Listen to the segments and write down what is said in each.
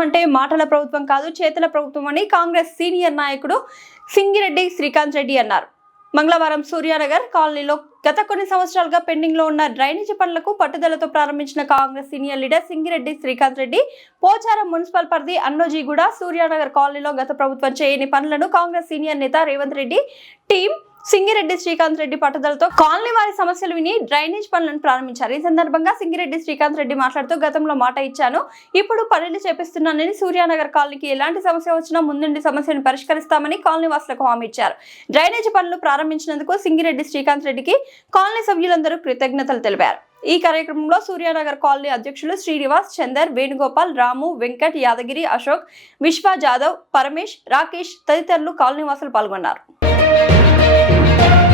అంటే మాటల ప్రభుత్వం కాదు చేతల ప్రభుత్వం అని కాంగ్రెస్ సీనియర్ నాయకుడు సింగిరెడ్డి శ్రీకాంత్ రెడ్డి అన్నారు. మంగళవారం సూర్యానగర్ కాలనీలో గత కొన్ని సంవత్సరాలుగా పెండింగ్లో ఉన్న డ్రైనేజీ పనులకు పట్టుదలతో ప్రారంభించిన Congress senior leader Singireddy Srikanth Reddy Pocharam municipal పరిధి అన్నోజీగూడ సూర్యానగర్ కాలనీలో గత ప్రభుత్వం చేయని పనులను కాంగ్రెస్ సీనియర్ నేత రేవంత్ రెడ్డి టీం సింగిరెడ్డి శ్రీకాంత్ రెడ్డి పట్టుదలతో కాలనీ వారి సమస్యలు విని డ్రైనేజ్ పనులను ప్రారంభించారు. ఈ సందర్భంగా సింగిరెడ్డి శ్రీకాంత్ రెడ్డి మాట్లాడుతూ గతంలో మాట ఇచ్చాను. ఇప్పుడు పనులు చేపిస్తున్నానని సూర్యానగర్ కాలనీకి ఎలాంటి సమస్య వచ్చినా ముందుండి సమస్యను పరిష్కరిస్తామని కాలనీ వాసులకు హామీ ఇచ్చారు. డ్రైనేజ్ పనులు ప్రారంభించినందుకు సింగిరెడ్డి శ్రీకాంత్ రెడ్డికి కాలనీ సభ్యులందరూ కృతజ్ఞతలు తెలిపారు. ఈ కార్యక్రమంలో సూర్యానగర్ కాలనీ అధ్యక్షులు శ్రీనివాస్ చందర్ వేణుగోపాల్ రాము వెంకట్ యాదగిరి అశోక్ విశ్వ జాదవ్ పరమేష్ రాకేష్ తదితరులు కాలనీ వాసులు పాల్గొన్నారు కష్టపడి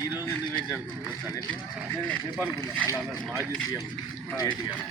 ఈ రోజు ఎందుకు పెట్టి అనుకుంటున్నారు సరే రేపు అనుకున్నాం అలా మాజీ సీఎం కేటీఆర్.